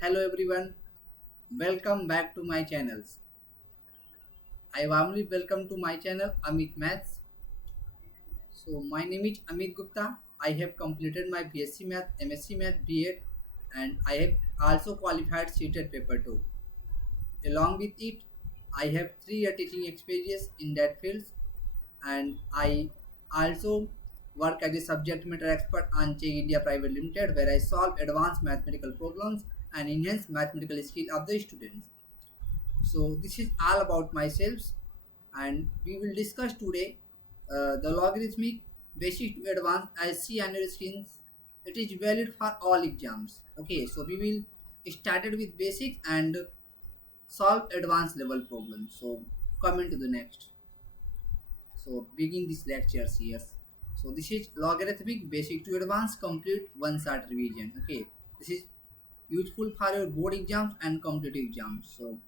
Hello everyone, welcome back to my channels. I warmly welcome to my channel Amit Maths. So my name is Amit Gupta. I have completed my BSc Math, MSc Math, B.Ed, and I have also qualified CUET paper 2. Along with it, I have 3 year teaching experience in that fields, and I also work as a subject matter expert on Cheng India Private Limited, where I solve advanced mathematical problems and enhance mathematical skill of the students. So this is all about myself, and we will discuss today the logarithmic basic to advanced as see on your screens. It is valid for all exams. Okay, so we will started with basics and solve advanced level problems. So come to the next. So begin this lectures here. So this is logarithmic basic to advanced complete one shot revision. Okay, this is useful for your board exams and competitive exams. So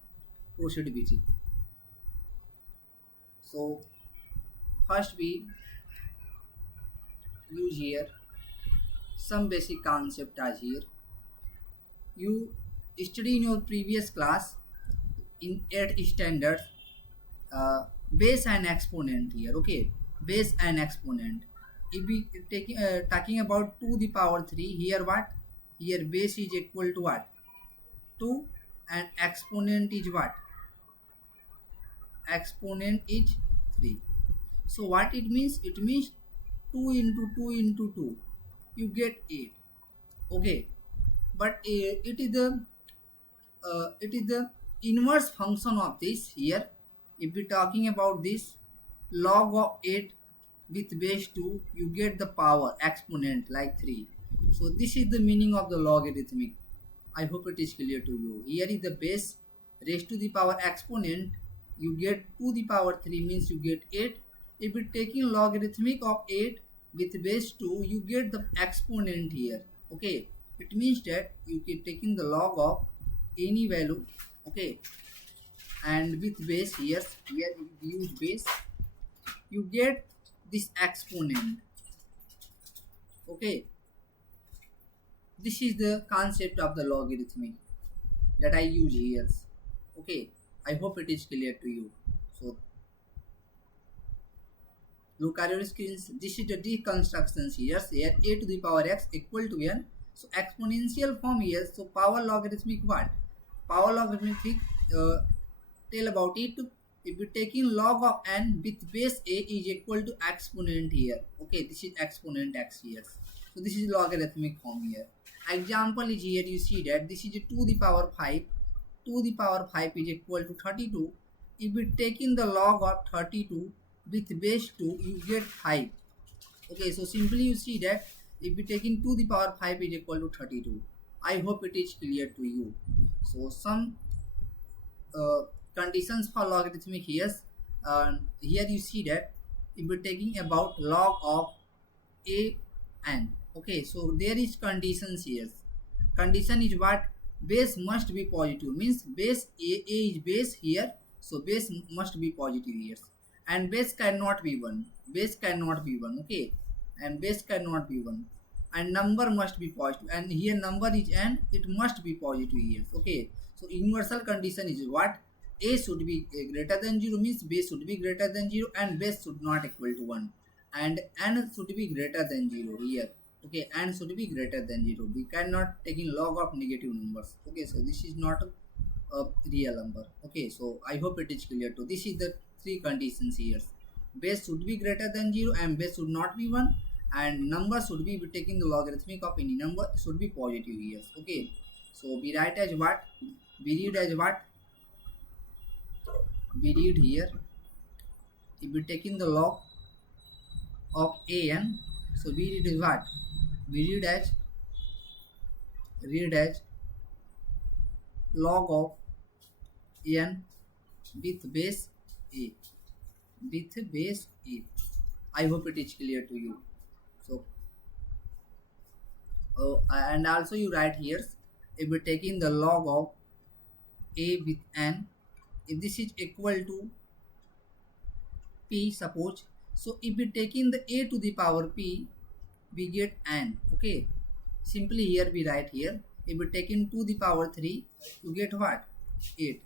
proceed with it. So first we use here some basic concept as here. You study in your previous class in 8th standard base and exponent here. Okay, base and exponent. If we taking talking about 2 the power 3 here, what here base is equal to what 2 and exponent is what exponent is 3. So what it means? It means 2 into 2 into 2 you get 8. Okay, but it is the inverse function of this here. If we talking about this log of 8 with base 2 you get the power exponent like 3. So this is the meaning of the logarithmic. I hope it is clear to you. Here is the base raised to the power exponent, you get to the power 3 means you get 8. If you taking logarithmic of 8 with base 2 you get the exponent here. Okay, it means that you keep taking the log of any value. Okay, and with base here if you use base you get this exponent. Okay, this is the concept of the logarithmic that I use here. Okay, I hope it is clear to you. So look at your screens. This is the deconstructions here. Here a to the power x equal to n. So exponential form here. So power logarithmic what? Power logarithmic tell about it. If you taking log of n with base a is equal to exponent here. Okay, this is exponent x here. So this is logarithmic form here. Example is here. You see that this is 2 the power 5. 2 the power 5 is equal to 32. If we taking the log of 32 with base 2 you get 5. Okay, so simply you see that if we taking 2 the power 5 is equal to 32. I hope it is clear to you. So some conditions for logarithmic here. Here you see that if we taking about log of a n. Okay, so there is conditions here. Condition is what? Base must be positive, means base a is base here, so base must be positive here, and base cannot be 1. Base cannot be 1. Okay, and base cannot be 1, and number must be positive, and here number is n, it must be positive here. Okay, so universal condition is what? A should be greater than 0, means base should be greater than 0 and base should not equal to 1, and n should be greater than 0 here. Okay, n should be greater than 0. We cannot taking log of negative numbers. Okay, so this is not a real number. Okay, so I hope it is clear to. This is the 3 conditions here. Base should be greater than 0 and base should not be 1, and number should be taking the logarithmic of any number should be positive here. Okay, so we write as what? We read as what? We read here if we taking the log of an, so we read as what? We read as log of n with base a, with base a. I hope it is clear to you. So and also you write here if we taking the log of a with n, if this is equal to p, suppose, so if we taking the a to the power p we get n. Okay, simply here we write here If we take in to the power 3, you get what? 8.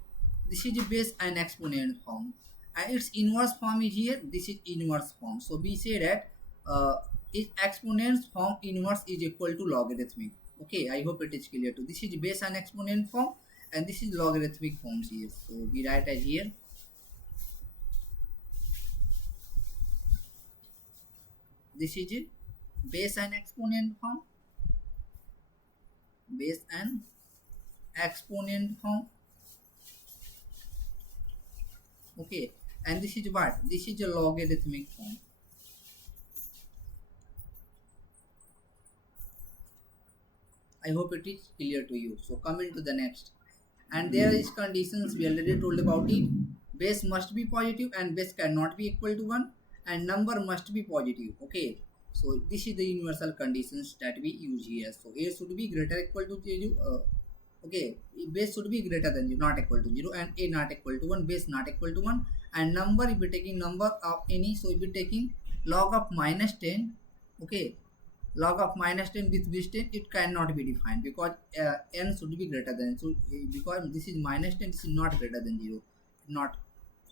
This is base and exponent form. And its inverse form is here. This is inverse form. So we say that its exponent form inverse is equal to logarithmic. Okay, I hope it is clear to. This is base and exponent form, and this is logarithmic forms here. So we write as here. This is base and exponent form. Base and exponent form. Okay, and this is what? This is a logarithmic form. I hope it is clear to you. So coming to the next, and there is conditions we already told about it. Base must be positive and base cannot be equal to 1, and number must be positive. Okay, so this is the universal conditions that we use here. So a should be greater equal to 0. Okay, base should be greater than 0, not equal to 0, and a not equal to 1, base not equal to 1, and number, if we taking number of any, so if we taking log of minus 10, okay, log of minus 10 with base 10, it cannot be defined because n should be greater than, so because this is minus 10, this is not greater than 0, not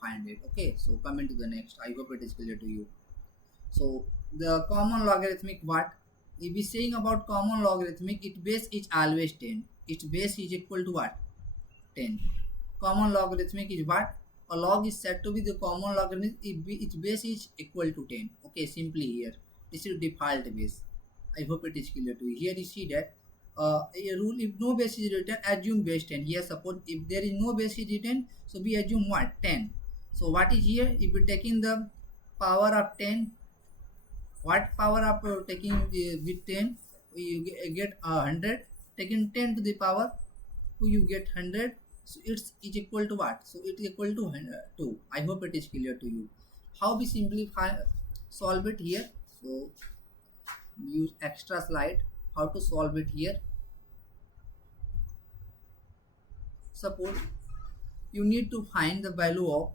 find it. Okay, so coming to the next, I hope it is clear to you. So the common logarithmic, what if we saying about common logarithmic, its base is always 10. Its base is equal to what? 10. Common logarithmic is what? A log is said to be the common logarithm if its base is equal to 10. Okay, simply here, this is default base. I hope it is clear to you. Here you see that a rule, if no base is written, assume base 10. Here suppose if there is no base is written, so we assume what? 10. So what is here? If we taking the power of 10, what power of taking with 10, you get 100. Taking 10 to the power 2, you get 100. So it's is equal to what? So it is equal to 2. I hope it is clear to you. How we simplify solve it here? So use extra slide how to solve it here. Suppose you need to find the value of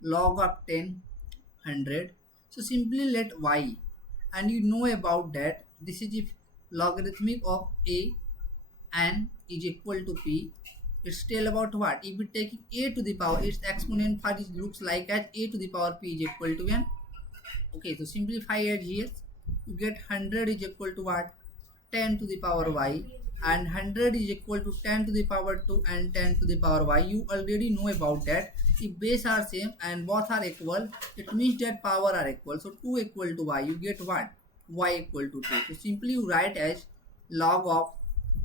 log of 10 100. So simply let y, and you know about that this is if logarithmic of a and is equal to p. It's tell about what? If we take a to the power, its exponent part is looks like as a to the power p is equal to n. Okay, so simplify as here, you get 100 is equal to what? 10 to the power y, and 100 is equal to 10 to the power 2 and 10 to the power y. You already know about that. If base are same and both are equal, it means that power are equal. So 2 equal to y, you get what? Y equal to 2. So simply you write as log of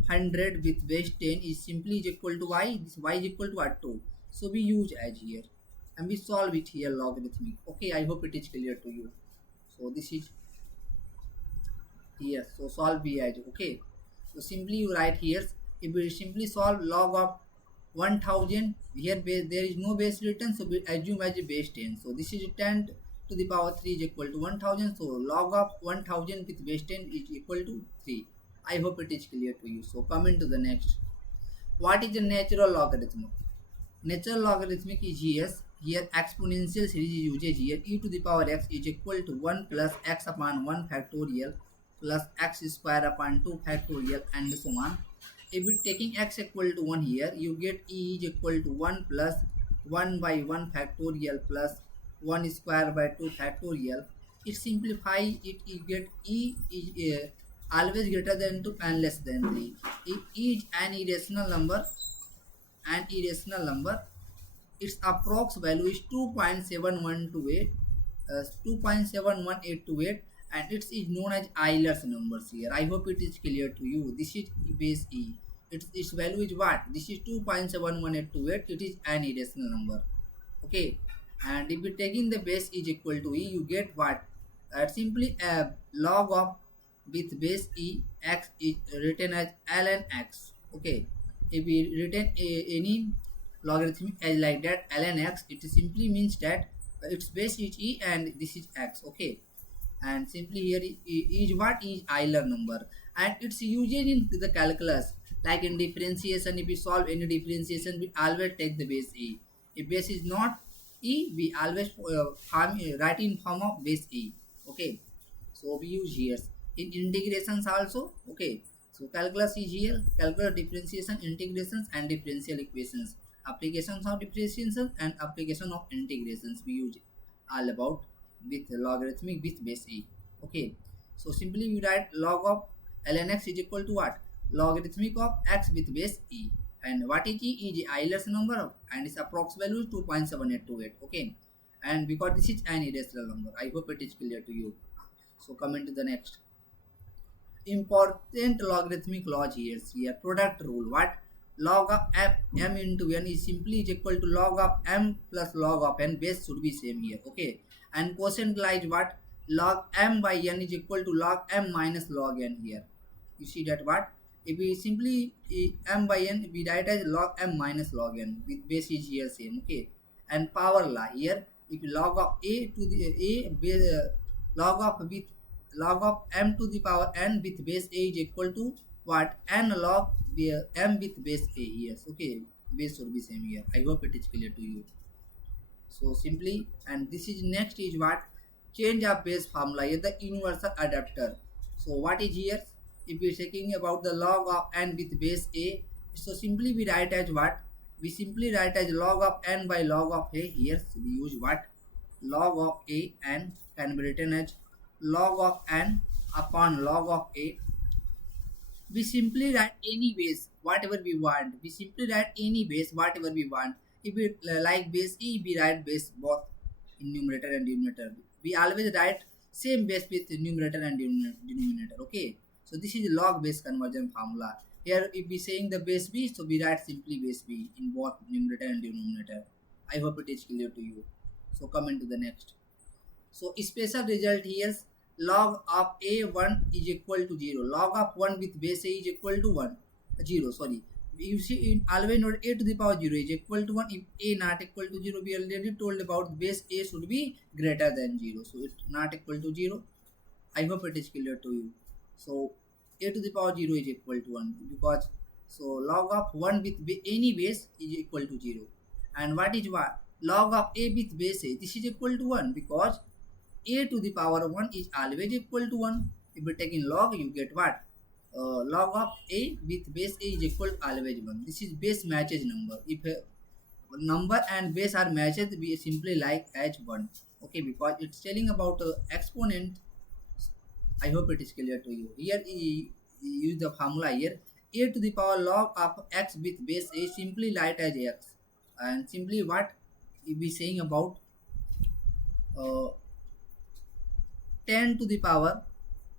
100 with base 10 is simply is equal to y. This y is equal to what? 2. So we use as here, and we solve it here logarithmic. Okay, I hope it is clear to you. So this is here. So solve b as, okay. So simply you write here, if we simply solve log of 1000, here base, there is no base written, so we assume as a base 10. So this is 10 to the power 3 is equal to 1000. So log of 1000 with base 10 is equal to 3. I hope it is clear to you. So coming to the next, what is the natural logarithm? Natural logarithmic is here. Here exponential series is used here. E to the power x is equal to 1 plus x upon 1 factorial plus x square upon 2 factorial and so on. If we taking x equal to 1 here, you get e is equal to 1 plus 1 by 1 factorial plus 1 square by 2 factorial. It simplify it, you get e is always greater than 2 and less than 3. If e is an irrational number, its approx value is 2.7128, 2.71828, and it is known as Euler's numbers here. I hope it is clear to you. This is base e. Its value is what? This is 2.71828. It is an irrational number. Okay, and if we taking the base is equal to e, you get what? Simply a log of with base e x is written as ln x. Okay, if we written any logarithmic as like that ln x, it simply means that its base is e and this is x. Okay, and simply here is what is Euler number, and it's used in the calculus like in differentiation. If we solve any differentiation, we always take the base e. If base is not e, we always write in form of base e. Okay, so we use here in integrations also. Okay, So calculus is here. Calculus differentiation, integrations and differential equations. Applications of differentiation and application of integrations we use all about with logarithmic with base e. Okay. So simply we write log of ln x is equal to what? Logarithmic of x with base e. And what is e? Is Euler's number and its approx value is 2.7828. Okay. And because this is an irrational number, I hope it is clear to you. So comment to the next. Important logarithmic laws here. Product rule. What? Log of m into n is simply is equal to log of m plus log of n. Base should be same here. Okay. And quotient lies what? Log m by n is equal to log m minus log n here. You see that what? If we simply m by n, we write as log m minus log n with base is here same. Okay. And power law here. If log of a to the a base, log of with log of m to the power n with base a is equal to what? N log m with base a. Yes. Okay. Base should be same here. I hope it is clear to you. So simply, and this is next is what? Change of base formula is the universal adapter. So what is here? If we are talking about the log of n with base a, so simply we write as what? We simply write as log of n by log of a. Here so we use what? Log of a and can be written as log of n upon log of a. We simply write any base whatever we want. We simply write any base whatever we want. If we like base e, we write base both in numerator and denominator. We always write same base with numerator and denominator. Okay. So this is log base conversion formula. Here if we saying the base b, so we write simply base b in both numerator and denominator. I hope it is clear to you. So come into the next. So special result here, log of a1 is equal to 0. Log of 1 with base a is equal to 1. 0, sorry. You see in always note a to the power 0 is equal to 1. If a not equal to 0, we already told about base a should be greater than 0. So it's not equal to 0. I hope it is clear to you. So a to the power 0 is equal to 1 because so log of 1 with any base is equal to 0. And what is what? Log of a with base a, this is equal to 1 because a to the power 1 is always equal to 1. If we take in log, you get what? Log of a with base a is equal to always 1. This is base matches number. If number and base are matched, we simply like as 1. Okay, because it's telling about exponent. I hope it is clear to you. Here use the formula here. A to the power log of x with base a simply write as x. And simply what we be saying about 10 to the power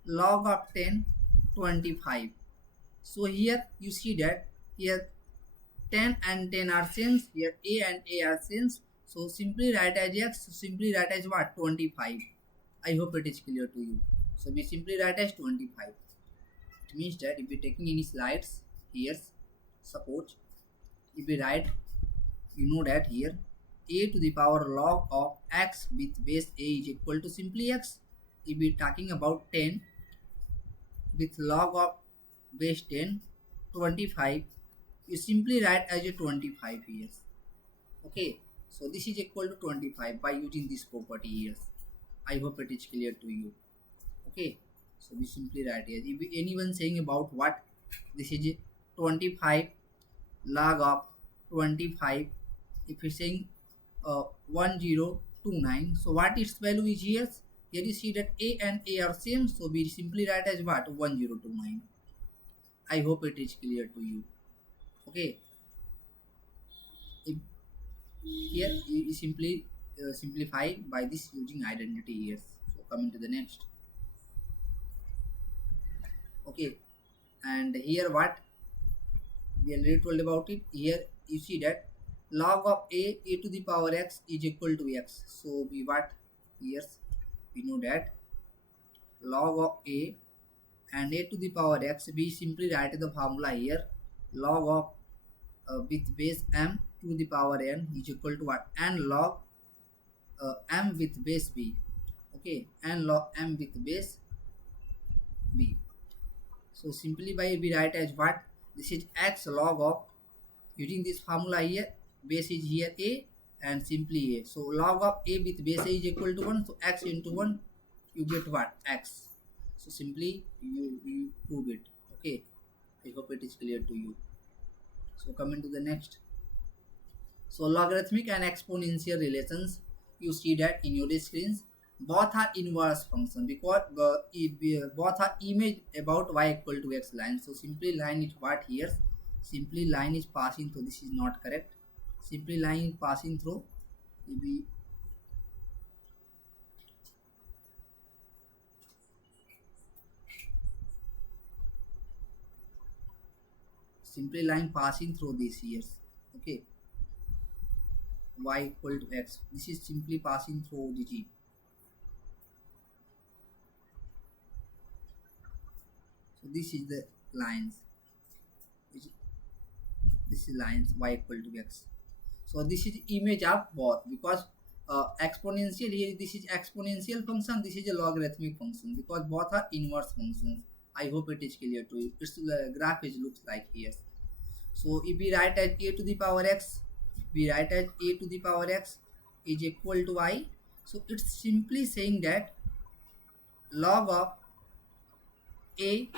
log of 10 25. So here you see that here 10 and 10 are same, here a and a are same, so simply write as x, simply write as what? 25. I hope it is clear to you. So we simply write as 25. It means that if we taking any slides here, suppose if we write, you know that here a to the power log of x with base a is equal to simply x. If we talking about 10 with log of base 10 25, you simply write as a 25 here. Okay, so this is equal to 25 by using this property here. I hope it is clear to you. Okay, so we simply write here. If anyone saying about what, this is 25 log of 25, if we saying 1029, so what its value is here? Here you see that a and a are same, so we simply write as what? 1029. I hope it is clear to you. Okay, if here you simply simplify by this using identity here. So coming to the next. Okay, and here what we already told about it. Here you see that log of a to the power x is equal to x. So we what here we know that log of a and a to the power x, we simply write the formula here. Log of with base m to the power n is equal to what? N log m with base b. Okay, n log m with base b. So simply by we write as what? This is x log of, using this formula here, base is here a and simply a. So log of a with base a is equal to 1. So x into 1, you get what? X. So simply you prove it. Okay. I hope it is clear to you. So coming to the next. So logarithmic and exponential relations, you see that in your screens. Both are inverse function because both are image about y equal to x line. So simply line is what here. Simply line is passing through. This is not correct. Simply line is passing through. We simply line passing through these years. Okay, y equal to x. This is simply passing through the g. So this is the lines. Which this is lines y equal to x. So this is image of both because exponential here, this is exponential function, this is a logarithmic function because both are inverse functions. I hope it is clear to you. It's the graph is looks like here. So if we write as a to the power x, we write as a to the power x is equal to I. So it's simply saying that log of a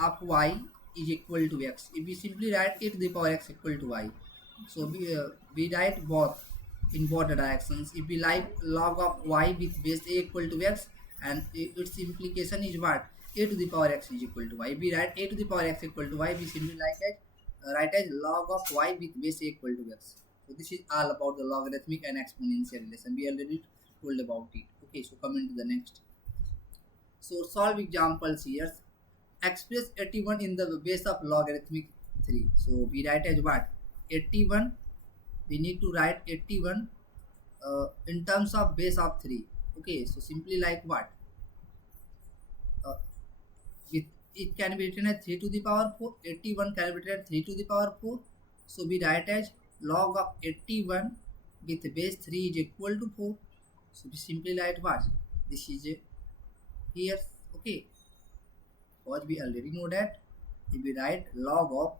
of y is equal to x. If we simply write a to the power x equal to y, so we write both in both directions. If we like log of y with base a equal to x, and its implication is what? A to the power x is equal to y. If we write a to the power x equal to y, we simply like as write as log of y with base a equal to x. So this is all about the logarithmic and exponential relation. We already told about it. Okay, so coming to the next. So solve examples here. Express 81 in the base of logarithmic 3. So we write as what? 81. We need to write 81 in terms of base of 3. Okay, so simply like what? Uh, it can be written as 3 to the power 4. 81 can be written as 3 to the power 4. So we write as log of 81 with base 3 is equal to 4. So we simply write what? This is here. Okay, because we already know that if we write log of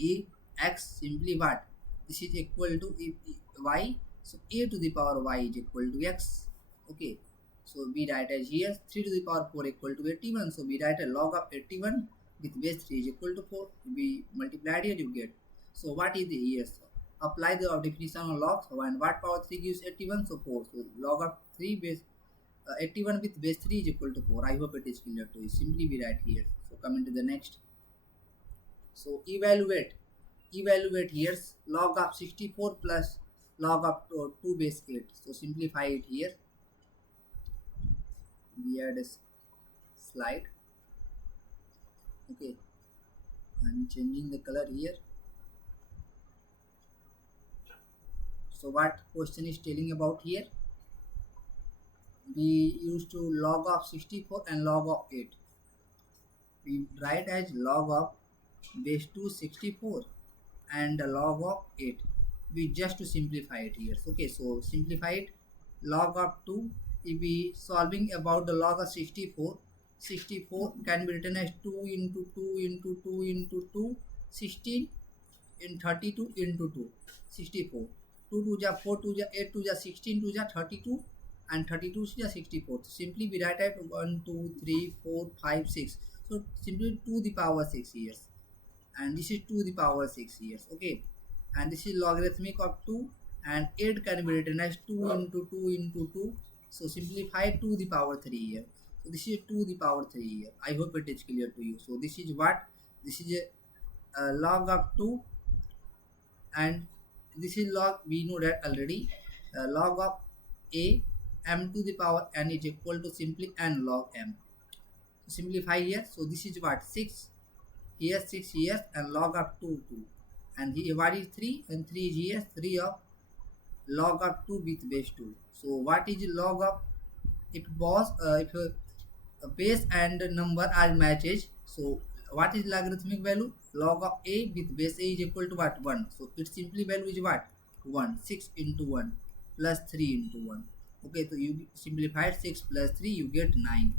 a x, simply what? This is equal to y. So a to the power y is equal to x. Okay, so we write as here 3 to the power 4 equal to 81. So we write a log of 81 with base 3 is equal to 4. We multiply here, you get. So what is the here? So apply the definition of log. So and what power 3 gives 81? So 4. So log of 3 base 81 with base 3 is equal to 4. I hope it is clear to you. Simply we write here. So coming to the next. So evaluate here log of 64 plus log of 2 base 8. So simplify it here. We add a slide. Okay, I'm changing the color here. So what question is telling about here? We used to log of 64 and log of 8. We write as log of base 2 64 and log of 8. We just to simplify it here. Okay, so simplify it. Log of 2, if we solving about the log of 64, 64 can be written as 2 into 2 into 2 into 2, 16 in 32 into 2, 64. 2 to ja 4 to ja 8 to ja 16 to ja 32 and 32 to ja 64. So simply we write at 1, 2, 3, 4, 5, 6. So simply 2 the power 6 years. And this is 2 the power 6 years. Okay, and this is logarithmic of 2, and 8 can be written as 2 into 2 into 2. So simplify 2 the power 3 here. So this is 2 the power 3 here. I hope it is clear to you. So this is what? This is a log of 2, and this is log, we know that already. Log of a m to the power n is equal to simply n log m. So simplify here. So this is what? 6 here, 6 here, and log of 2 2, and here what is 3? And 3 is here, 3 of log of 2 with base 2. So what is log of, if base and number are matches, so what is logarithmic value? Log of a with base a is equal to what? 1. So its simply value is what? 1. 6 into 1 plus 3 into 1. Okay, so you simplify 6 plus 3, you get 9.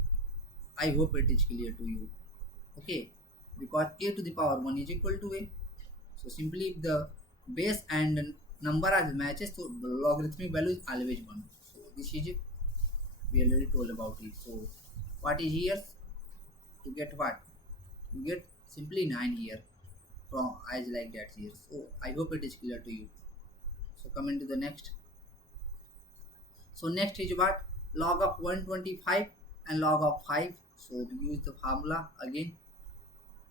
I hope it is clear to you. Okay, because a to the power 1 is equal to a. So simply if the base and number are matches, so the logarithmic value is always 1. So this is it. We already told about it. So what is here? You get what? You get simply 9 here from as like that here. So I hope it is clear to you. So coming to the next. So next is what? Log of 125 and log of 5. So we use the formula again.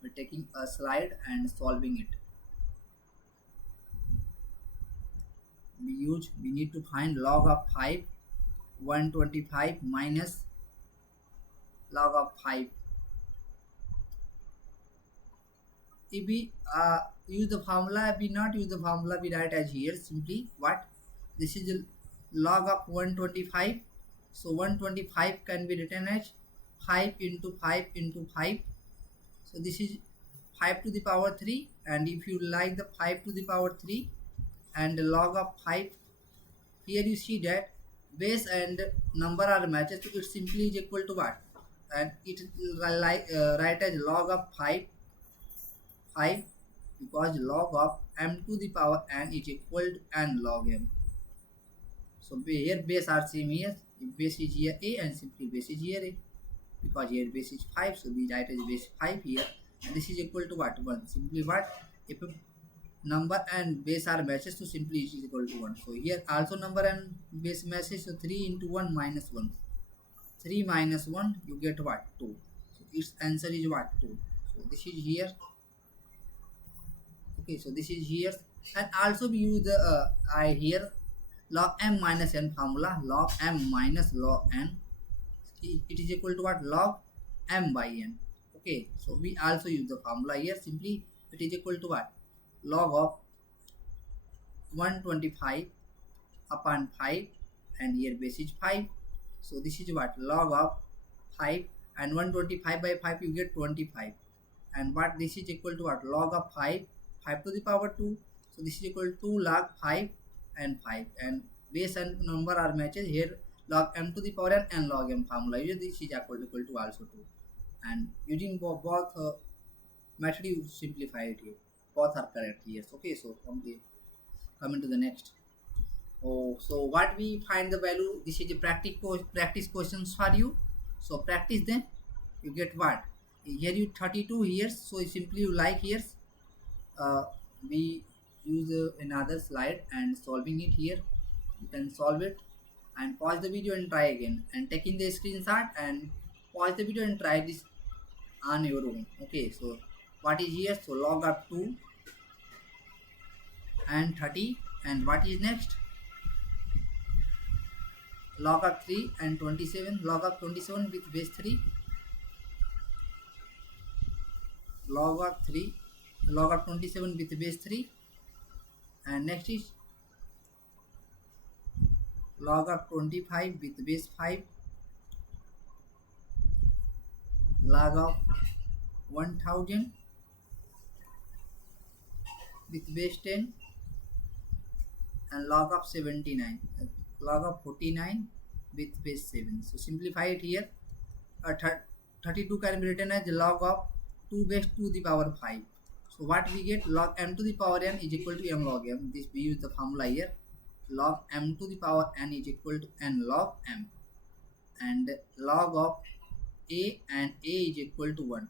We're taking a slide and solving it. We need to find log of 5, 125 minus log of 5. If we use the formula, if we not use the formula, we write as here simply what? This is the log of 125. So 125 can be written as 5 into 5 into 5. So this is 5 to the power 3, and if you like the 5 to the power 3 and the log of 5, here you see that base and number are matches, so it simply is equal to what? And it write as log of 5 because log of m to the power n is equal to n log m. So here base are same here. If base is here a and simply base is here a, because here base is 5, so we write as base 5 here, and this is equal to what? 1. Simply what? If number and base are matches, so simply it is equal to 1. So here also number and base matches, so 3 into 1 minus 1. 3 minus 1, you get what? 2. So its answer is what? 2. So this is here. Okay, so this is here, and also we use the I here log m minus n formula. Log m minus log n, it is equal to what? Log m by n. Okay, so we also use the formula here. Simply it is equal to what? Log of 125 upon 5, and here base is 5. So this is what? Log of 5, and 125 by 5 you get 25. And what this is equal to what? Log of 5 to the power 2. So this is equal to 2 log 5 and 5, and base and number are matches. Here log m to the power n and log m formula. Here this is equal to also 2. And using both method you simplify it here. Both are correct here. Okay, so coming to the next. Oh, so what we find the value? This is a practice questions for you. So practice them. You get what? Here you 32 here. So simply you like here. We use another slide and solving it here. You can solve it and pause the video and try again, and taking the screenshot and pause the video and try this on your own. Okay, so what is here? So log of 2 and 30, and what is next? Log of 3 and 27. Log of 27 with base 3. Log of 3, log of 27 with base 3, and next is log of 25 with base 5, log of 1000 with base 10, and log of 79, log of 49 with base 7. So simplify it here. 32 can be written as log of 2 base to the power 5. So what we get? Log m to the power n is equal to m log m. This we use the formula here. Log m to the power n is equal to n log m, and log of a and a is equal to 1.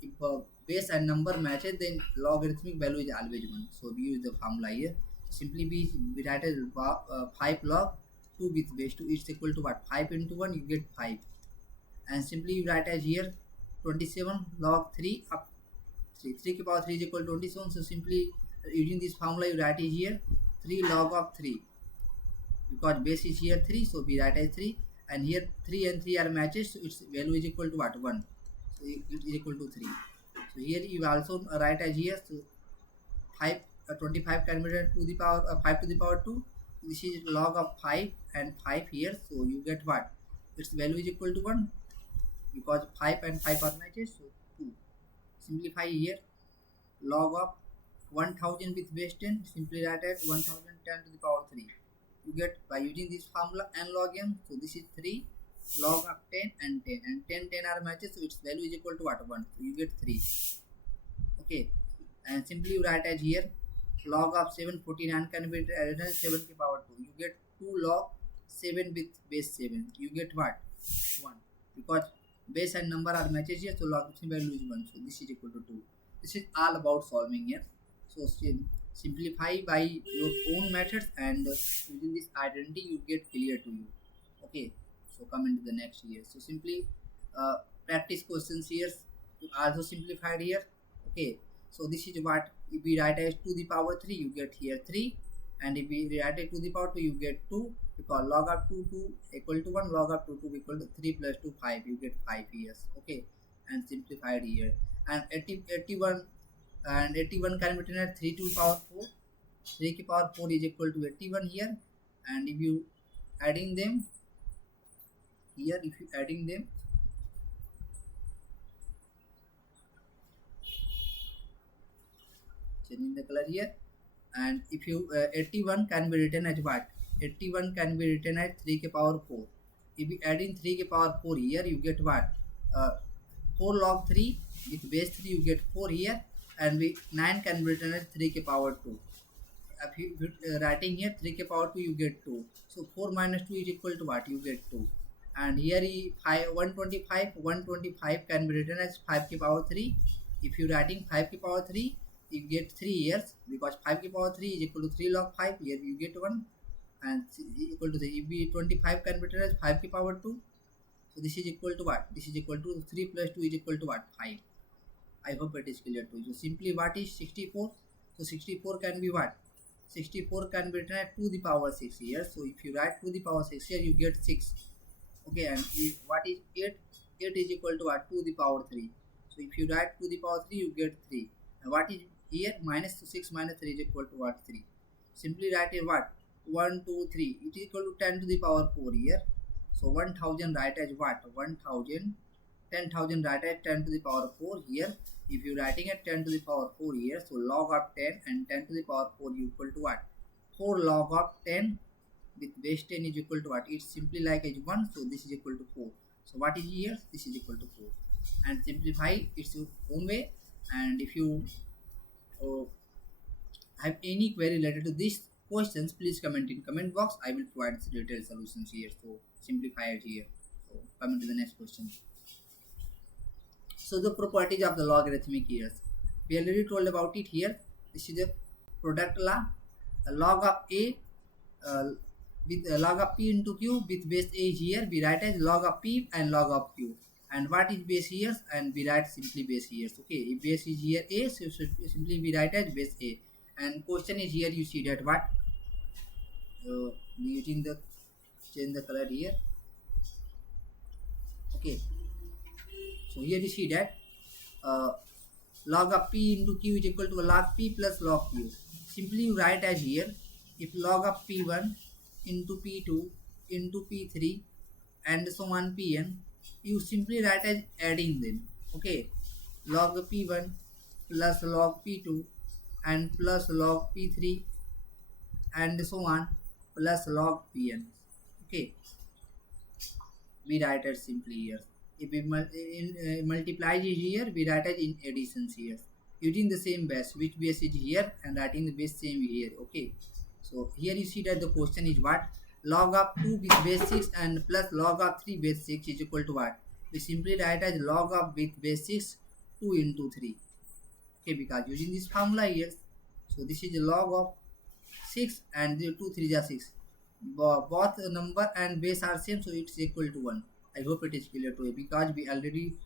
If base and number matches, then logarithmic value is always 1. So we use the formula here. Simply we write as 5 log 2 with base 2 is equal to what? 5 into 1 you get 5, and simply you write as here 27 log 3 up 3 to the power 3 is equal to 27. So simply using this formula you write is here 3 log of 3, because base is here 3, so we write as 3, and here 3 and 3 are matches, so its value is equal to what? 1. So it is equal to 3. So here you also write as here, so 25 can be written to the power 5 to the power 2. This is log of 5 and 5 here, so you get what? Its value is equal to 1, because 5 and 5 are matches, so 2. Simplify here. Log of 1000 with base 10, simply write as 1010 to the power 3. You get by using this formula n log m. So this is 3 log of 10 and 10, and 10 are matches, so its value is equal to what? 1. So you get 3. Okay, and simply you write as here log of 749 can be written as 7 to the power 2. You get 2 log 7 with base 7. You get what? 1, because base and number are matches here, so logarithmic value is 1. So this is equal to 2. This is all about solving here. So simplify by your own methods, and using this identity you get clear to you. Okay, so come into the next here. So simply practice questions here. You also simplified here. Okay, so this is what if we write as to the power 3, you get here 3, and if we write it to the power 2, you get 2, because log of 2 equal to 1, log of 2 equal to 3 plus 2 5, you get 5 here. Okay, and simplified here. And 81 and 81 can be written as 3 to the power 4. 3 to the power 4 is equal to 81 here, and if you adding them here, if you adding them, changing the color here, and if you 81 can be written as what? 81 can be written as 3 to the power 4. If you add in 3 to the power 4 here, you get what? 4 log 3 with base 3, you get 4 here, and 9 can be written as 3 to the power 2. If you writing here 3 to the power 2, you get 2. So 4 minus 2 is equal to what? You get 2. And here 125 can be written as 5 to the power 3. If you writing 5 to the power 3, you get 3 years, because 5 to the power 3 is equal to 3 log 5. Here you get 1, and equal to 3. If we 25 can be written as 5 to the power 2. So this is equal to what? This is equal to 3 plus 2 is equal to what? 5. I hope it is clear to you. So simply what is 64? So 64 can be what? 64 can be written at 2 to the power 6 here. So if you write 2 to the power 6 here, you get 6. Okay, and if what is 8? 8 is equal to what? 2 to the power 3. So if you write 2 to the power 3, you get 3. And what is here? Minus 6 minus 3 is equal to what? 3. Simply write it what? 1, 2, 3. It is equal to 10 to the power 4 here. So 1000 write as what? 1000. 10,000 write as 10 to the power 4 here. If you writing at 10 to the power 4 here, so log of 10 and 10 to the power 4 equal to what? 4 log of 10 with base 10 is equal to what? It's simply like as 1, so this is equal to 4. So what is here? This is equal to 4. And simplify its own way. And if you have any query related to these questions, please comment in comment box. I will provide detailed solutions here. So simplify it here. So come to the next question. So the properties of the logarithmic here, we already told about it here. This is the product law. A log of a with log of p into q with base a is here. We write as log of p and log of q. And what is base here? And we write simply base here. Okay, if base is here a, so simply we write as base a. And question is here. You see that what? Using the change the color here. Okay. So here you see that log of p into q is equal to log p plus log q. Simply you write as here, if log of p1 into p2 into p3 and so on pn, you simply write as adding them. Okay, log p1 plus log p2 and plus log p3 and so on plus log pn. Okay, we write it simply here. If we multiply it here, we write it in additions here, using the same base, which base is here, and writing the base same here. Okay, so here you see that the question is what? Log of 2 with base 6 and plus log of 3 base 6 is equal to what? We simply write as log of with base 6 2 into 3. Okay, because using this formula here, so this is log of 6 and the 2 3 are 6. Both number and base are same, so it's equal to 1. I hope it is clear to you, because we already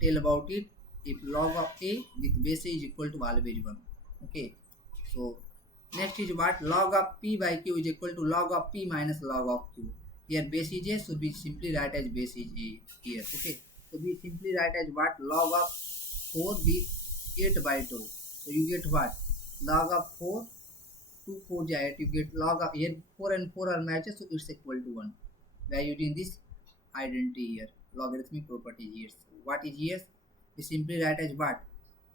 tell about it. If log of a with base a is equal to always 1. Okay, so next is what? Log of p by q is equal to log of p minus log of q. Here base is a, so we simply write as base is a here. Okay, so we simply write as what? Log of 4 with 8 by 2. So you get what? Log of 4, 2 4 is 8. You get log of here 4 and 4 are matches, so it's equal to 1. By using this identity here, logarithmic property here. So what is here? We simply write as what?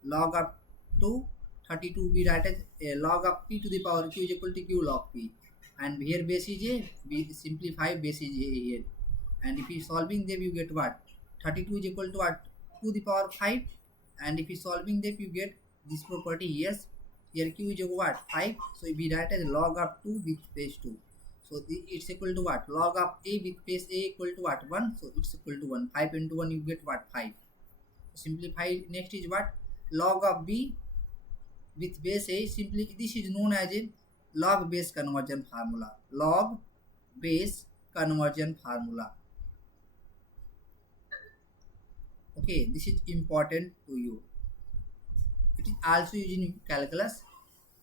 Log of 2, 32 we write as log of p to the power q is equal to q log p. And here base is a, we simplify base is a here. And if you solving them, you get what? 32 is equal to what? To the power 5. And if you solving them, you get this property here. Here q is what? 5. So we write as log of 2 with base 2. So it's equal to what? Log of a with base a equal to what? 1. So it's equal to 1. 5 into 1 you get what? 5. Simplify. Next is what? log of b with base a, simply this is known as a log base conversion formula. Log base conversion formula. Okay, this is important to you. It is also used in calculus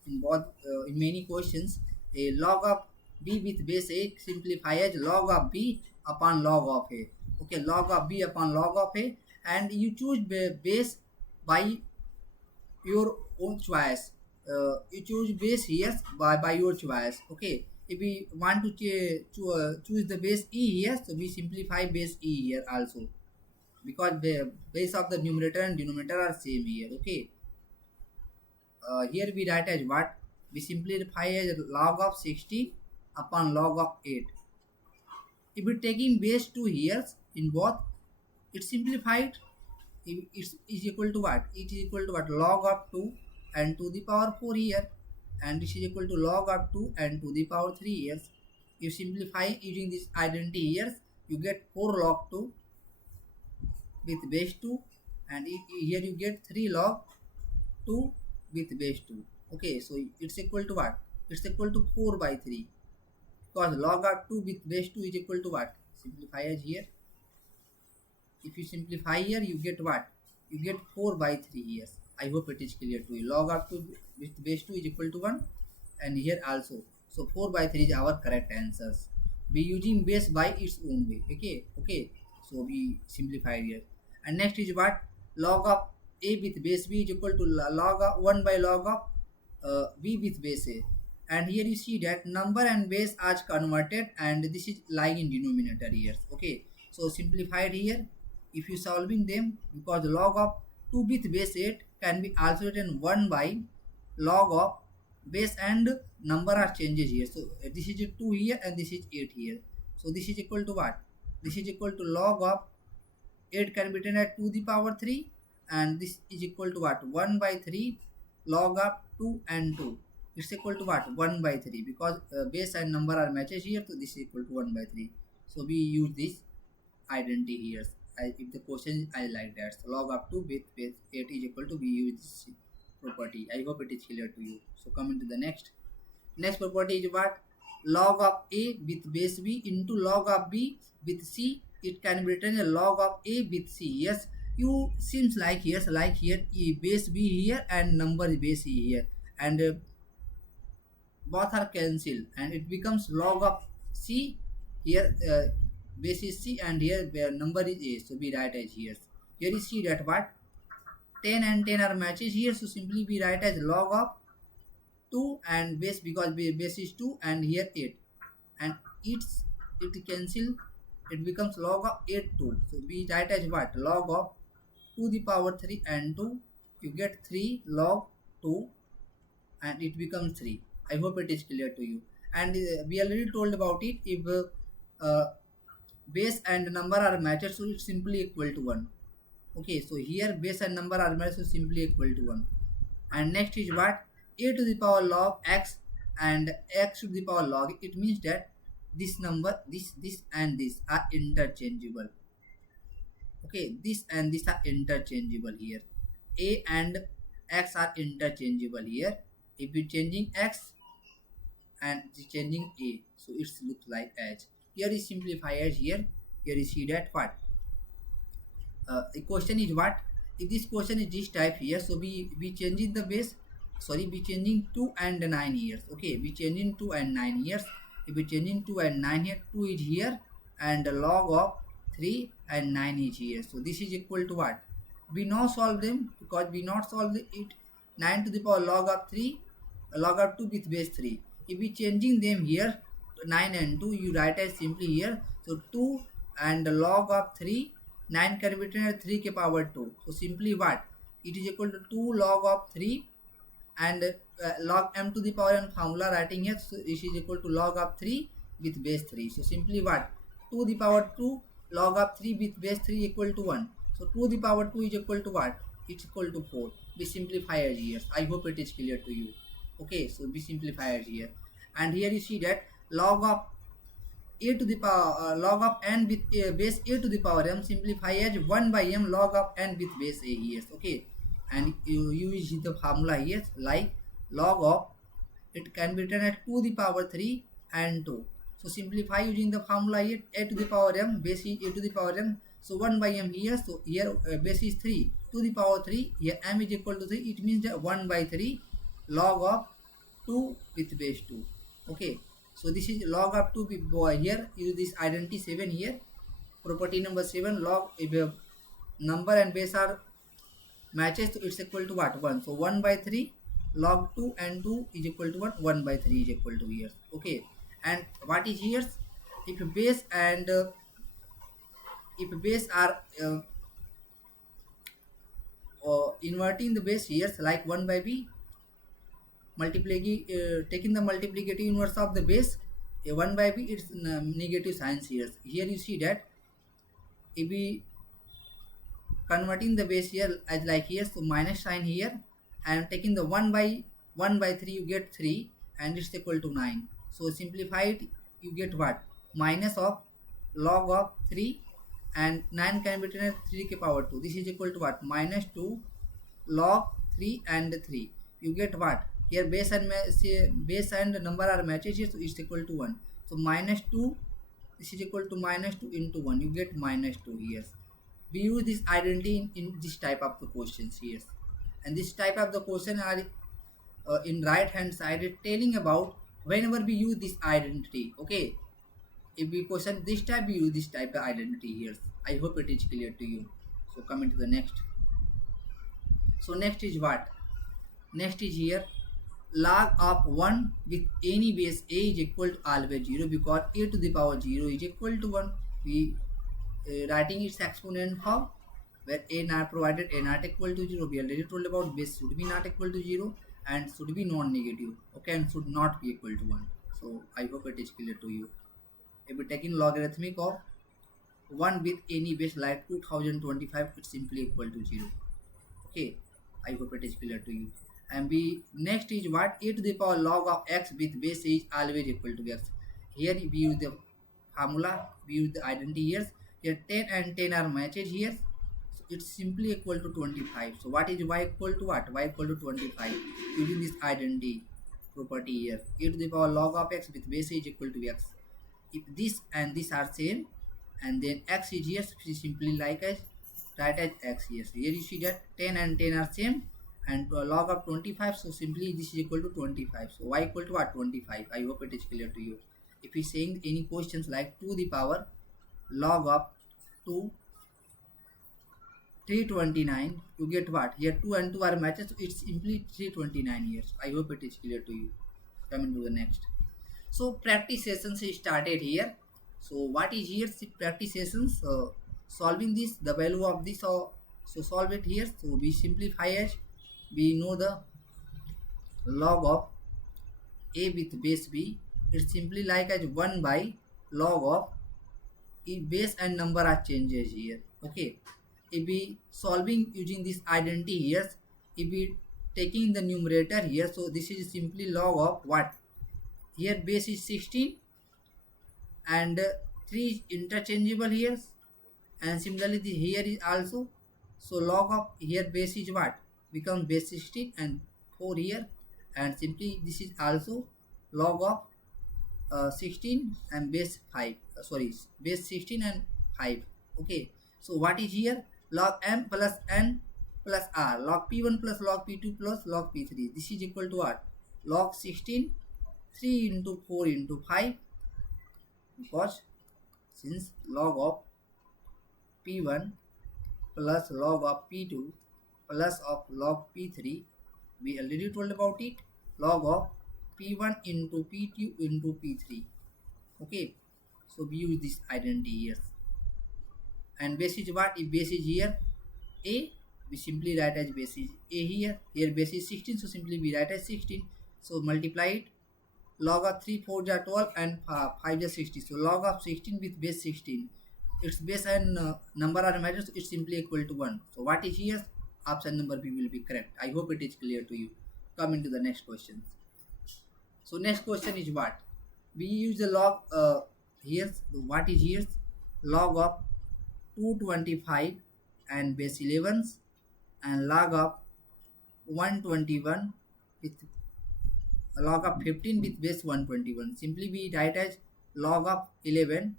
in both in many questions. A log of b with base a simplify as log of b upon log of a. Okay, log of b upon log of a, and you choose base by your own choice. You choose base here by your choice. Okay, if we want to choose the base e here, so we simplify base e here also, because the base of the numerator and denominator are same here. Okay, here we write as what? We simplify as log of 60 upon log of 8. If we taking base 2 here in both, it simplified. It is equal to what? It is equal to what? Log of 2 and to the power 4 here, and this is equal to log of 2 and to the power 3 here. You simplify using this identity here, you get 4 log 2 with base 2, and here you get 3 log 2 with base 2. Okay, so it's equal to what? It's equal to 4 by 3, because log of 2 with base 2 is equal to what? Simplify as here. If you simplify here, you get what? You get 4 by 3 here. I hope it is clear to you. Log of 2 with base 2 is equal to 1, and here also. So 4 by 3 is our correct answers. We using base by its own way. Okay. So we simplify here. And next is what? Log of a with base b is equal to log of 1 by log of b with base a. And here you see that number and base are converted, and this is lying in denominator here. Okay, so simplified here. If you solving them, because log of 2 with base 8 can be also written 1 by log of base and number are changes here. So this is 2 here and this is 8 here. So this is equal to what? This is equal to log of 8 can be written at 2 the power 3, and this is equal to what? 1 by 3 log of 2 and 2. It's equal to what? 1 by 3, because base and number are matches here, so this is equal to 1 by 3. So we use this identity here. If the question I like that, so log of 2 with base 8 is equal to, we use this property. I hope it is clear to you. So coming to the next property is what? Log of a with base b into log of b with c. It can be written a log of a with c. Yes, you seems like here base b here and number base e here, and both are cancelled, and it becomes log of c here. Base is c and here where number is a, so we write as here. Here you see that what? 10 and 10 are matches here, so simply we write as log of 2 and base, because base is 2 and here 8, and it cancel, it becomes log of 8 2. So we write as what? Log of 2 the power 3 and 2, you get 3 log 2, and it becomes 3. I hope it is clear to you. And we already told about it. If base and number are matched, so it's simply equal to 1. Okay, so here base and number are matched, so simply equal to 1. And next is what? A to the power log x and x to the power log. It means that this number, this and this are interchangeable. Okay, this and this are interchangeable here. A and x are interchangeable here. If we changing x and changing a, so it's look like as. Here is simplify as here. Here you see that what? The question is what? If this question is this type here, so we changing the base. Sorry, we changing 2 and 9 years. Okay, we changing 2 and 9 years. If we changing 2 and 9 here, 2 is here, and the log of 3 and 9 is here. So this is equal to what? We not solve them, because we not solve it. 9 to the power log of 3, log of 2 with base 3. If we changing them here, 9 and 2, you write as simply here. So 2 and the log of 3, 9 can be written as 3 ke power 2. So simply what? It is equal to 2 log of 3 and log m to the power n formula writing here. So this is equal to log of 3 with base 3. So simply what? 2 the power 2 log of 3 with base 3 equal to 1. So 2 the power 2 is equal to what? It's equal to 4. We simplify as here. I hope it is clear to you. Okay, so we simplify as here. And here you see that log of a to the power log of n with base a to the power m, simplify as 1 by m log of n with base a here. Okay, and you use the formula here like log of, it can be written at 2 the power 3 and 2. So simplify using the formula here, a to the power m, base is a to the power m. So 1 by m here, so here base is 3 to the power 3, here m is equal to 3, it means that 1 by 3 log of 2 with base 2. Okay, so this is log of 2 here, use this identity 7 here, property number 7, log if number and base are matches, so it's equal to what, 1. So 1 by 3 log 2 and 2 is equal to what, 1 by 3 is equal to here. Okay, and what is here, if base and if base are inverting the base here like 1 by b, taking the multiplicative inverse of the base, 1 by b, it's negative signs here. Here you see that if we converting the base here as like here, so minus sign here, and taking the 1 by 3 you get 3 and it's equal to 9. So simplify it, you get what, minus of log of 3 and 9 can be written as 3 k power 2. This is equal to what, minus 2 log 3 and 3. You get what, here base and number are matches here, so it's equal to 1. So minus 2, this is equal to minus 2 into 1, you get minus 2 here. We use this identity in this type of the questions here, and this type of the question are in right hand side telling about whenever we use this identity. Okay, if we question this type, we use this type of identity here. I hope it is clear to you. So coming to the next. So next is what, next is here log of 1 with any base a is equal to always 0, because a to the power 0 is equal to 1. We writing its exponent form, where a not provided a not equal to 0. We already told about base should be not equal to 0 and should be non-negative. Okay, and should not be equal to 1. So I hope it is clear to you. If we taking logarithmic of 1 with any base like 2025, it's simply equal to 0. Okay, I hope it is clear to you. And we next is what, a to the power log of x with base is always equal to x. Here we use the formula, we use the identity here. Here 10 and 10 are matches here, so it's simply equal to 25. So what is y equal to what, y equal to 25 using this identity property here, a to the power log of x with base is equal to x. If this and this are same, and then x is here, so simply like as write as x here. So here you see that 10 and 10 are same, and log of 25, so simply this is equal to 25. So y equal to what, 25. I hope it is clear to you. If we saying any questions like 2 the power log of 2 329, you get what, here 2 and 2 are matches, so it's simply 329 years. I hope it is clear to you. Coming to the next. So practice sessions is started here. So what is here, practice sessions, solving this, the value of this, so solve it here. So we simplify as we know the log of a with base b, it's simply like as 1 by log of, if base and number are changes here. Okay, if we solving using this identity here, if we taking the numerator here, so this is simply log of what, here base is 16 and 3 interchangeable here, and similarly here is also, so log of here base is what, become base 16 and 4 here, and simply this is also log of 16 and base 5, base 16 and 5. Okay, so what is here, log m plus n plus r, log p1 plus log p2 plus log p3, this is equal to what, log 16 3 into 4 into 5, because since log of p1 plus log of p2 plus of log p3, we already told about it, log of p1 into p2 into p3. Okay, so we use this identity here, and base is what, if base is here a, we simply write as base is a here, here base is 16, so simply we write as 16. So multiply it, log of 3 4 are 12 and 5 is 60, so log of 16 with base 16, its base and number are matches, so it's simply equal to 1. So what is here, option number B will be correct. I hope it is clear to you. Coming to the next question. So next question is what, we use the log here, what is here, log of 225 and base 11 and log of 121 with log of 15 with base 121. Simply we write as log of 11,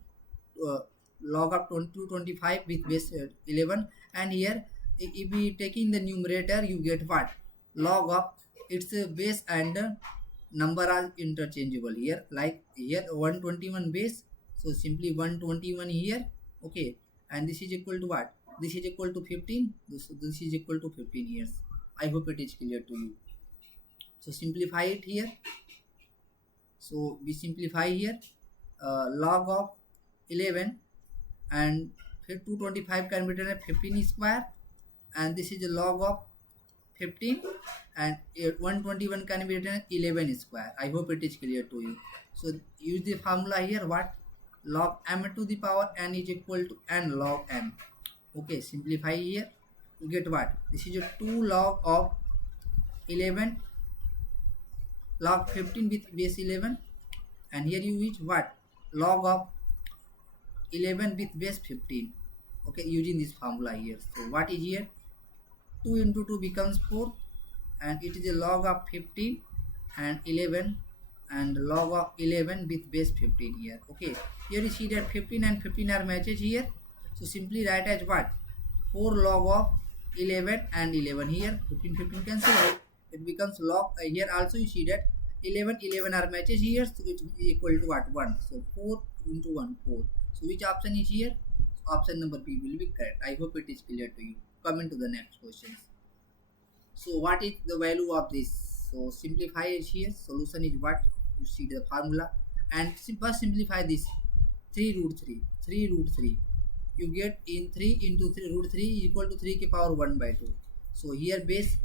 uh, log of 225 with base 11, and here if we taking the numerator you get what? Log of its base and number are interchangeable here, like here 121 base, so simply 121 here, okay, and this is equal to what? This is equal to 15, this is equal to 15 years. I hope it is clear to you. So simplify it here. So we simplify here, log of 11 and 225 can be written as 15 square, and this is a log of 15, and 121 can be written as 11 square. I hope it is clear to you. So use the formula here, what? Log m to the power n is equal to n log m. Okay, simplify here, you get what? This is a 2 log of 11 log 15 with base 11, and here you use what? Log of 11 with base 15. Okay, using this formula here. So what is here? 2 into 2 becomes 4, and it is a log of 15 and 11, and log of 11 with base 15 here. Okay, here you see that 15 and 15 are matches here, so simply write as what? 4 log of 11 and 11 here, 15 cancel out, it becomes log, here also you see that 11 are matches here, so it is equal to what? 1. So 4 into 1, 4. So which option is here? Option number B will be correct. I hope it is clear to you. Coming to the next questions. So what is the value of this? So simplify it here. Solution is what? You see the formula, and first simplify this. 3 root 3. 3 root 3. You get in 3 into 3 root 3 is equal to 3 ki power 1 by 2. So here base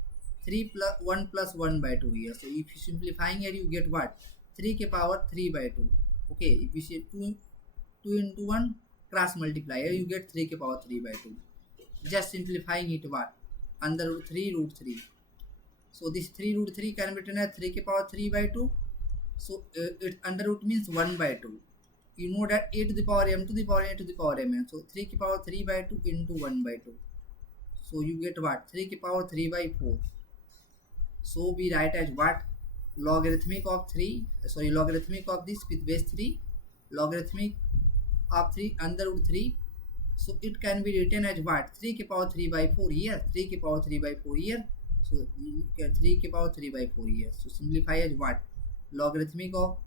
3 plus 1 plus 1 by 2 here. So if you simplifying here you get what? 3 ki power 3 by 2. Okay, if you say 2 into 1 cross multiply, here you get 3 ki power 3 by 2. Just simplifying it, what? Under root 3 root 3. So this 3 root 3 can be written as 3 ki power 3 by 2. So it under root means 1 by 2. You know that a to the power m to the power a to the power mn. So 3 ki power 3 by 2 into 1 by 2. So you get what? 3 ki power 3 by 4. So we write as what? Logarithmic of 3, logarithmic of this with base 3, logarithmic of 3 under root 3. So it can be written as what? 3 ki power 3 by 4 here, 3 ki power 3 by 4 here. So you get 3 ki power 3 by 4 here. So simplify as what? Logarithmic of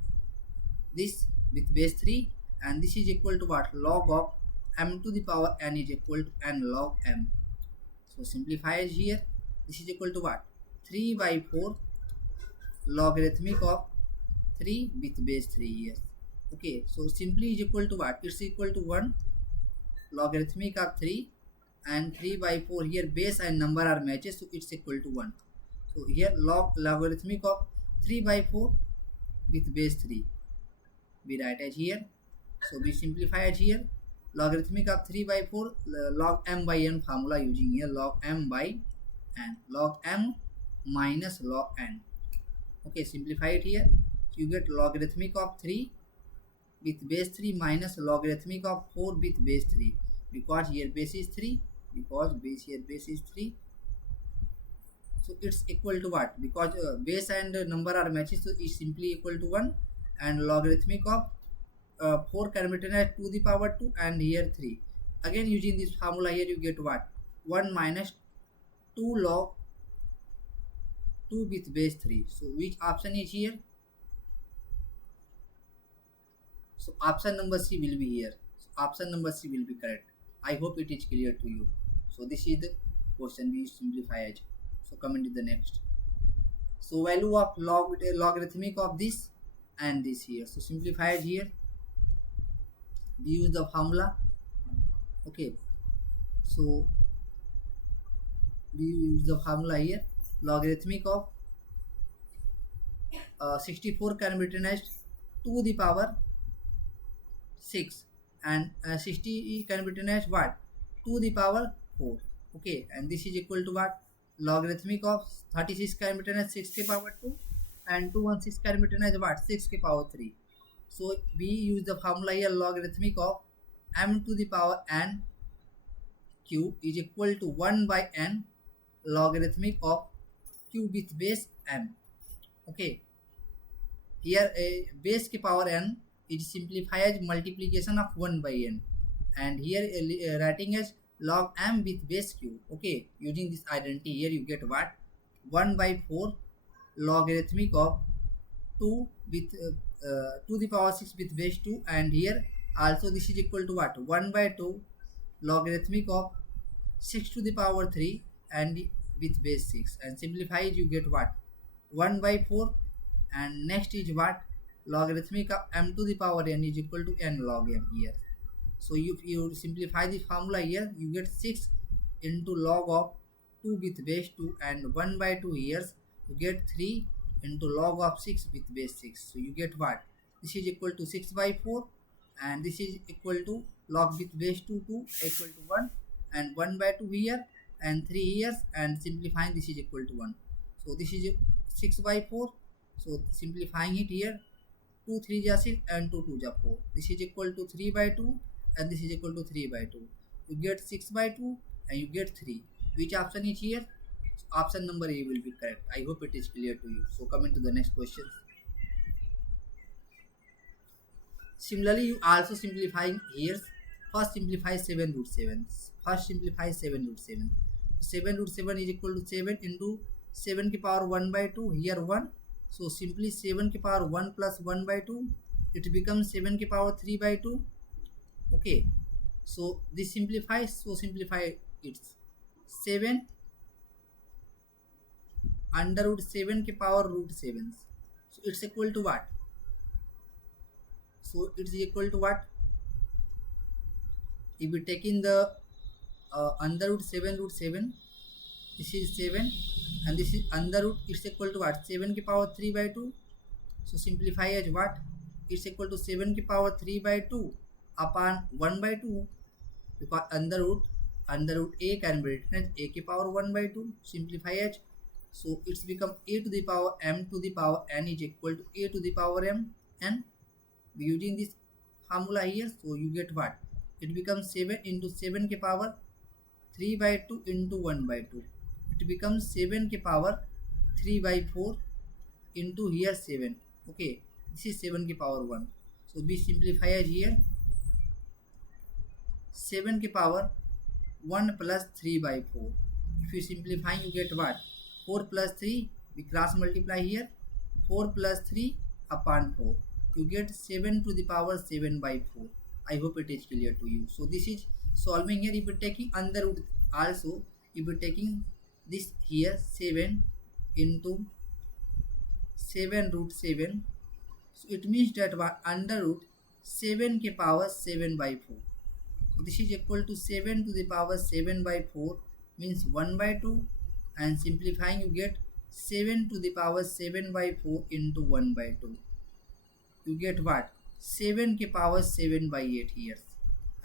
this with base 3, and this is equal to what? Log of m to the power n is equal to n log m. So simplify as here, this is equal to what? 3 by 4 logarithmic of 3 with base 3 here. Okay, so simply is equal to what? It's equal to 1 logarithmic of 3, and 3 by 4 here base and number are matches, so it's equal to 1. So here logarithmic of 3 by 4 with base 3 we write as here. So we simplify as here, logarithmic of 3 by 4 log m by n formula using here, log m by n, log m minus log n. Okay, simplify it here, so you get logarithmic of 3 with base 3 minus logarithmic of 4 with base 3, because here base is 3, because base is 3. So it's equal to what? Because base and number are matches, so it's simply equal to 1, and logarithmic of 4 can be written as 2 the power 2, and here 3. Again using this formula here you get what? 1 minus 2 log 2 with base 3. So which option is here? So option number C will be here. So option number C will be correct. I hope it is clear to you. So this is the question we simplify as. So coming to the next. So value of logarithmic of this and this here. So simplify it here. We use the formula. Okay. So we use the formula here. Logarithmic of 64 can be written as 2 the power 6, and 60 can be written as what? 2 the power 4. Okay, and this is equal to what? Logarithmic of 36 can be written as 6 ki power 2, and 216 can be written as what? 6 ki power 3. So we use the formula here, logarithmic of m to the power n cube is equal to 1 by n logarithmic of q with base m. Okay, here a base के power n is simplified as multiplication of 1 by n, and here writing as log m with base q. Okay, using this identity here you get what? 1 by 4 logarithmic of 2 with 2 the power 6 with base 2, and here also this is equal to what? 1 by 2 logarithmic of 6 to the power 3 and with base 6, and simplify you get what? 1 by 4, and next is what? Logarithmic of m to the power n is equal to n log m here. So if you simplify the formula here, you get 6 into log of 2 with base 2, and 1 by 2 here you get 3 into log of 6 with base 6. So you get what? This is equal to 6 by 4, and this is equal to log with base 2 equal to 1, and 1 by 2 here and 3 here, and simplifying this is equal to 1. So this is 6 by 4. So simplifying it here, 2 3 ja 6 and 2 2 ja 4. This is equal to 3 by 2, and this is equal to 3 by 2. You get 6 by 2 and you get 3. Which option is here? Option number A will be correct. I hope it is clear to you. So coming to the next question. Similarly, you also simplifying here. First simplify 7 root 7. First simplify 7 root 7. 7 root 7 is equal to 7 into 7 की power 1 by 2. Here 1. So simply 7 की power 1 plus 1 by 2. It becomes 7 की power 3 by 2. Okay. So this simplifies. So simplify it. 7 under root 7 की power root 7. So it's equal to what? So it's equal to what? If we take in the under root 7, this is 7, and this is under root, it's equal to what? 7 की power 3 by 2. So simplify as what? It's equal to 7 की power 3 by 2 upon 1 by 2, because under root a can be written as a की power 1 by 2. Simplify as, so it's become a to the power m to the power n is equal to a to the power m n. Using this formula here, so you get what? It becomes 7 into 7 के power 3 by 2 into 1 by 2. It becomes 7 के power 3 by 4 into here 7. Okay, this is 7 के power 1. So we simplify as here 7 के power 1 plus 3 by 4. If you simplify, you get what? 4 plus 3, we cross multiply here, 4 plus 3 upon 4. You get 7 to the power 7 by 4. I hope it is clear to you. So this is solving here. If you are taking under root also, if you are taking this here 7 into 7 root 7, so it means that what? Under root 7 के power 7 by 4. So this is equal to 7 to the power 7 by 4 means 1 by 2, and simplifying you get 7 to the power 7 by 4 into 1 by 2. You get what? 7 के power 7 by 8 here.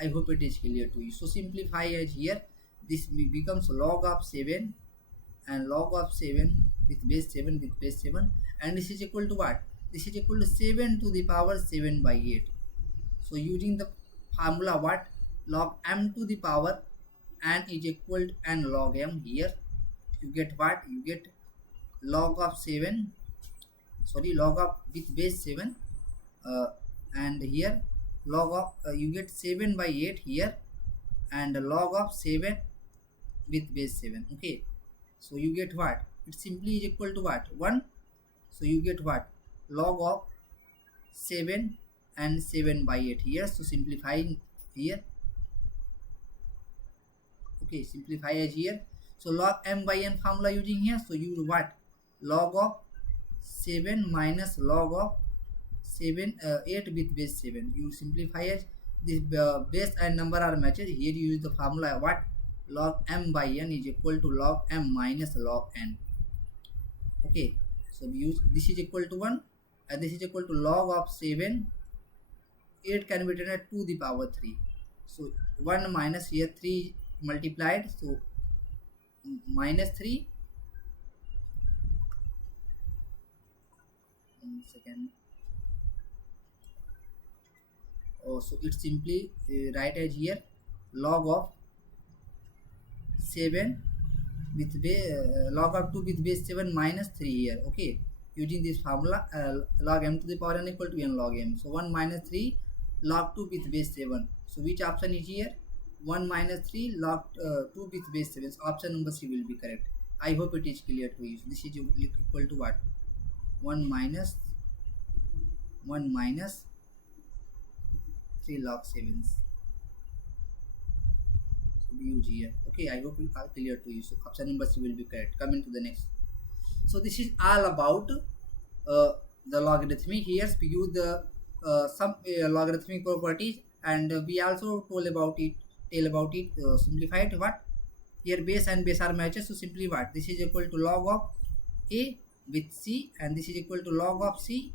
I hope it is clear to you. So simplify as here, this becomes log of 7 and log of 7 with base 7 with base 7, and this is equal to what? This is equal to 7 to the power 7 by 8. So using the formula what? Log m to the power n is equal to n log m. Here you get what? You get log of 7, log of with base 7, and here log of you get 7 by 8 here, and log of 7 with base 7. Okay, so you get what? It simply is equal to what? 1. So you get what? Log of 7 and 7 by 8 here. So simplifying here. Okay, simplify as here. So log m by n formula using here. So you what? Log of 7 minus log of 8 with base 7. You simplify as this base and number are matched. Here you use the formula what? Log m by n is equal to log m minus log n. Okay, so we use this is equal to 1, and this is equal to log of 7. 8 can be written at 2 the power 3. So 1 minus here 3 multiplied, so minus 3. 1 second. Oh, so it's simply write as here log of 7 with log of 2 with base 7 minus 3 here. Okay, using this formula, log m to the power n equal to n log m. So 1 minus 3 log 2 with base 7. So which option is here? 1 minus 3 log 2 with base 7. So option number C will be correct. I hope it is clear to you. So this is equal to what? 1 minus 3 log 7. So we use here. Okay, I hope it is clear to you. So option number C will be correct. Coming to the next. So this is all about the logarithmic. Here we use the some logarithmic properties, and we also told about it. Tell about it. Simplified what? Here base and base are matches. So simply what? This is equal to log of a with c, and this is equal to log of c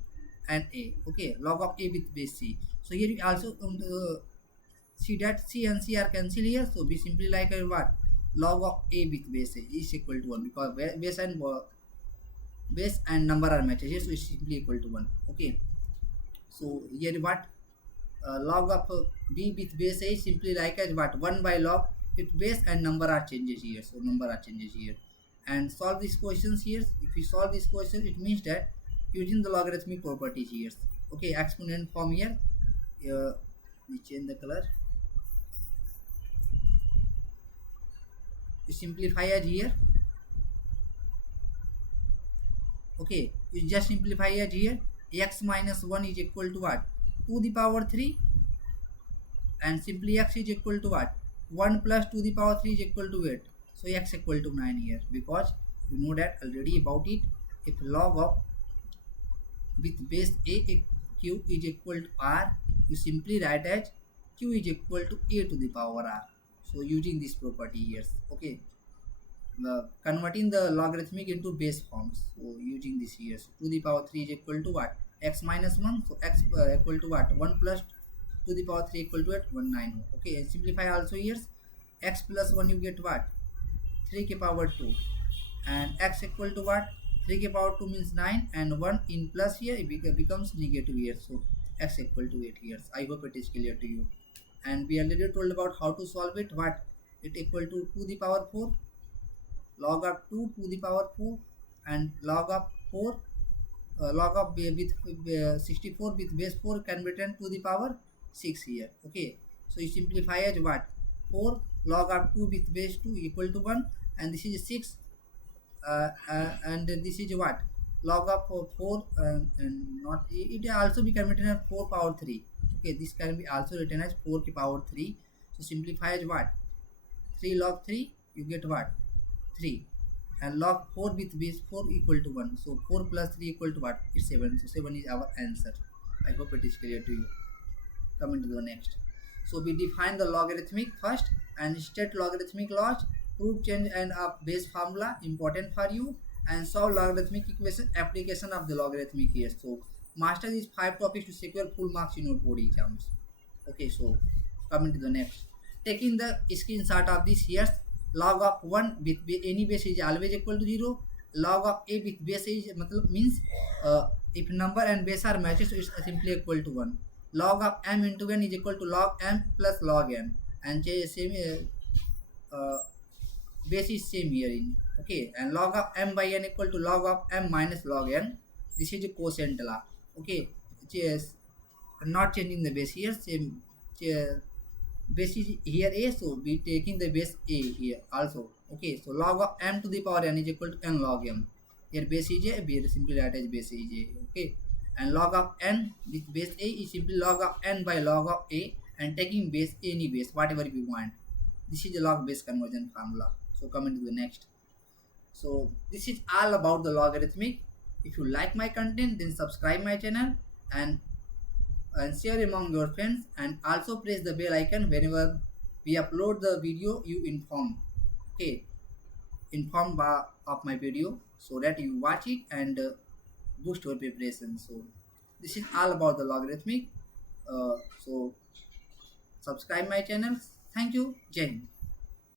and a. Okay, log of a with base c. So here we also see that c and c are cancelled here. So we simply like what? Log of a with base a is equal to 1, because base and number are matches here, so it's simply equal to 1. Okay, so here what? Log of b with base a is simply like as what? 1 by log with base and number are changes here, so number are changes here. And solve these questions here. If we solve this question, it means that using the logarithmic properties here. Okay, exponent form here. We change the color. You simplify as here. Okay, you just simplify it here. X minus 1 is equal to what? 2 the power 3, and simply x is equal to what? 1 plus 2 the power 3 is equal to 8. So x equal to 9 here, because you know that already about it. If log of with base a q is equal to r, you simply write as q is equal to a to the power r. So using this property here. Okay, converting the logarithmic into base forms. So using this here, so 2 the power 3 is equal to what? X minus 1. So x equal to what? 1 plus 2 the power 3 equal to what? 190. Okay, and simplify also here. X plus 1 you get what? 3 k power 2, and x equal to what? 3 k power 2 means 9, and 1 in plus here it becomes negative here. So x equal to 8 here. I hope it is clear to you. And we already told about how to solve it. What? It equal to 2 the power 4 log of 2 to the power 4, and log of 4 log of with 64 with base 4 can be written to the power 6 here. Okay, so you simplify as what? 4 log of 2 with base 2 equal to 1, and this is 6, and this is what? Log of 4, and not it also be can be written as 4 power 3. Okay, this can be also written as 4 k power 3. So simplify as what? 3 log 3 you get what? 3, and log 4 with base 4 equal to 1. So 4 plus 3 equal to what? It's 7. So 7 is our answer. I hope it is clear to you. Coming to the next. So we define the logarithmic first and state logarithmic laws, prove change and of base formula, important for you, and solve logarithmic equation, application of the logarithmic here. So master these 5 topics to secure full marks in your board exams. Okay, so coming to the next. Taking the screenshot of this here. Log of 1 with any base is always equal to 0. Log of a with base is means if number and base are matches, so it's simply equal to 1. Log of m into n is equal to log m plus log n, and same base is same here in. Okay, and log of m by n equal to log of m minus log n. This is a quotient law. Okay, not changing the base here. Same base is here a, so we taking the base a here also. Okay, so log of m to the power n is equal to n log m. Here base is a, we simply write as base is a. Okay, and log of n with base a is simply log of n by log of a, and taking base any base whatever we want. This is the log base conversion formula. So coming to the next. So this is all about the logarithmic. If you like my content, then subscribe my channel and share among your friends, and also press the bell icon. Whenever we upload the video, you inform. Okay, inform of my video, so that you watch it and boost your preparation. So this is all about the logarithmic. So subscribe my channel. Thank you. Jai Hind.